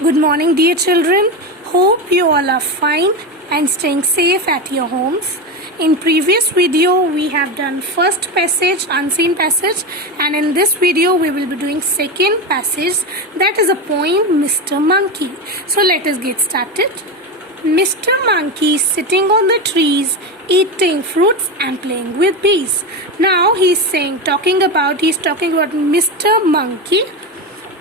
Good morning, dear children. Hope you all are fine and staying safe at your homes. In previous video, we have done first passage, unseen passage, and in this video, we will be doing second passage. That is a poem, Mr. Monkey. So let us get started. Mr. Monkey is sitting on the trees, eating fruits and playing with bees. Now he's talking about Mr. Monkey.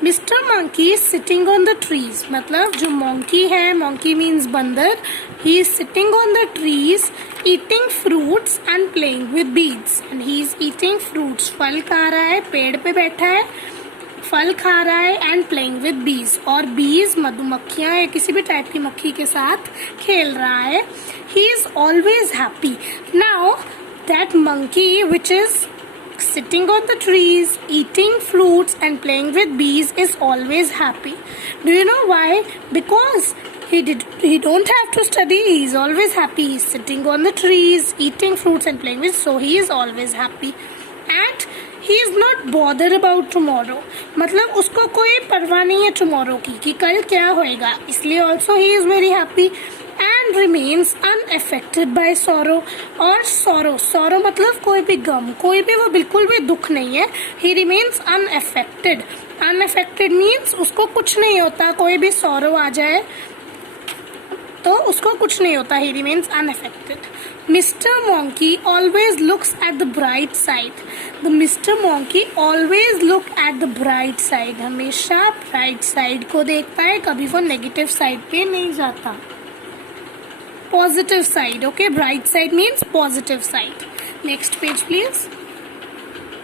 Mr. Monkey is sitting on the trees. मतलब जो monkey है, monkey means बंदर. He is sitting on the trees, eating fruits and playing with bees. And he is eating fruits. फल खा रहा है, पेड़ पे बैठा है, फल खा रहा है and playing with bees. और bees मधुमक्खियाँ या किसी भी टाइप की मक्खी के साथ खेल रहा है. He is always happy. Now that monkey which is sitting on the trees, eating fruits and playing with bees is always happy. Do you know why? Because he don't have to study. He is always happy. He is sitting on the trees, eating fruits and playing with, so he is always happy. And he is not bothered about tomorrow. मतलब उसको कोई परवाह नहीं है tomorrow की कि कल क्या होएगा. इसलिए also he is very happy and remains unaffected by sorrow. और sorrow मतलब कोई भी गम, कोई भी वो बिल्कुल भी दुख नहीं है. He remains unaffected. Unaffected means उसको कुछ नहीं होता. कोई भी sorrow आ जाए तो उसको कुछ नहीं होता. He remains unaffected. Mr. Monkey always looks at the bright side. The Mr. Monkey always look at the bright side. हमेशा bright side को देखता है, कभी वो negative side पे नहीं जाता. Positive side, okay? Bright side means positive side. Next page, please.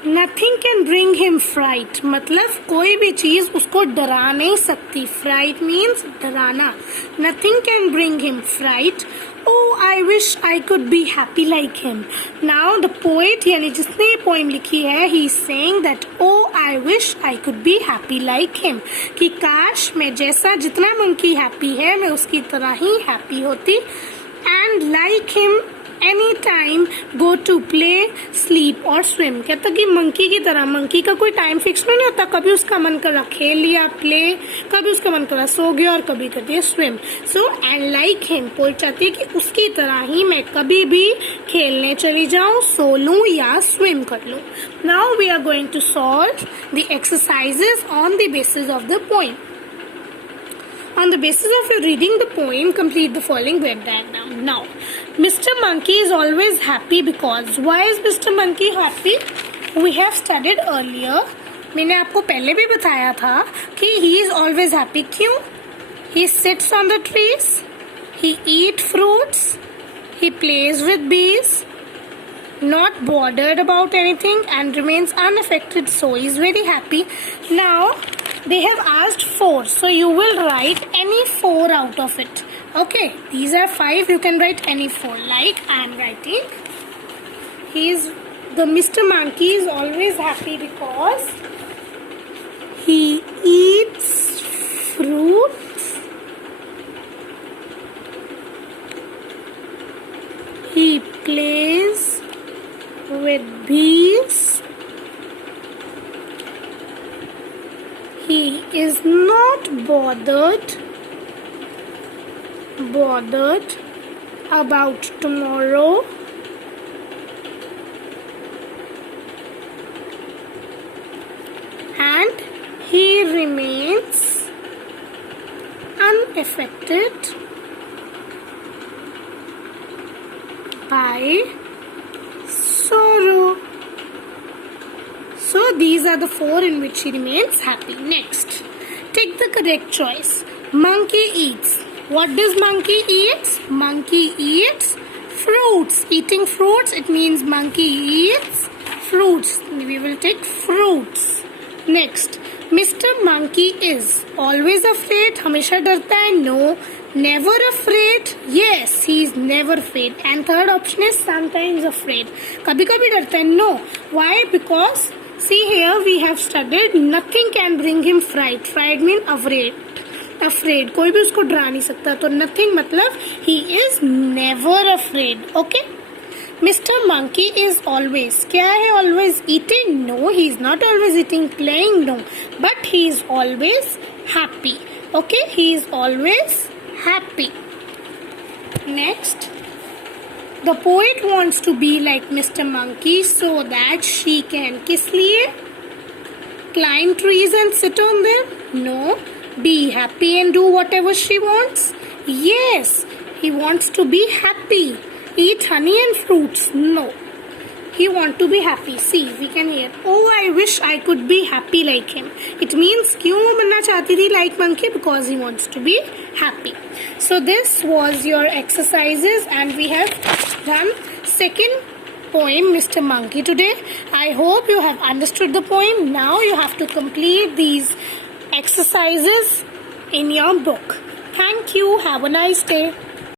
Nothing can bring him fright. मतलब कोई भी चीज उसको डरा नहीं सकती. Fright means डराना. Nothing can bring him fright. Oh, I wish I could be happy like him. Now the poet यानी जिसने ये poem लिखी है, he is saying that oh, I wish I could be happy like him. कि काश मैं जैसा जितना monkey happy है मैं उसकी तरह ही happy होती. And like him anytime go to play, sleep or swim. कहता कि मंकी की तरह, मंकी का कोई टाइम फिक्स नहीं होता. कभी उसका मन करा खेल लिया प्ले, कभी उसका मन करा सो गया और कभी करती है swim. So and like him, poet चाहती है कि उसकी तरह ही मैं कभी भी खेलने चली जाऊं, सो लूं या स्विम कर लूं. Now we are going to solve the exercises on the basis of the poem. On the basis of your reading the poem, complete the following word diagram. Now, Mr. Monkey is always happy because. Why is Mr. Monkey happy? We have studied earlier. मैंने आपको पहले भी बताया था कि he is always happy. क्यों? He sits on the trees. He eats fruits. He plays with bees. Not bothered about anything and remains unaffected, so he is very happy. Now they have asked 4, so you will write any 4 out of it. Okay, these are 5, you can write any 4 like I am writing. The Mr. Monkey is always happy because he eats fruits, he plays with bees, he is not bothered about tomorrow, and he remains unaffected by sorrow. So these are the 4 in which he remains happy. Next, take the correct choice. Monkey eats. What does monkey eat? Monkey eats fruits. Eating fruits, it means monkey eats fruits. We will take fruits. Next, Mr. Monkey is always afraid. हमेशा डरता है. No. Never afraid. Yes, he is never afraid. And third option is sometimes afraid. कभी कभी डरता है. No. Why? Because see here we have studied nothing can bring him fright. Fright means afraid. कोई भी उसको डरा नहीं सकता. तो nothing मतलब he is never afraid. Okay. Mr. Monkey is always, क्या है always eating? No, he is not always eating, playing, no. But he is always happy. Okay, he is always happy. Next, the poet wants to be like Mr. Monkey so that she can kiss लिए, climb trees and sit on them. No, be happy and do whatever she wants. Yes, he wants to be happy. Eat honey and fruits. No, he wants to be happy. See, we can hear, oh, I wish I could be happy like him. It means क्यों वो बनना चाहती थी like monkey? Because he wants to be happy. So this was your exercises, and we have done second poem Mr. Monkey today. I hope you have understood the poem. Now you have to complete these exercises in your book. Thank you. Have a nice day.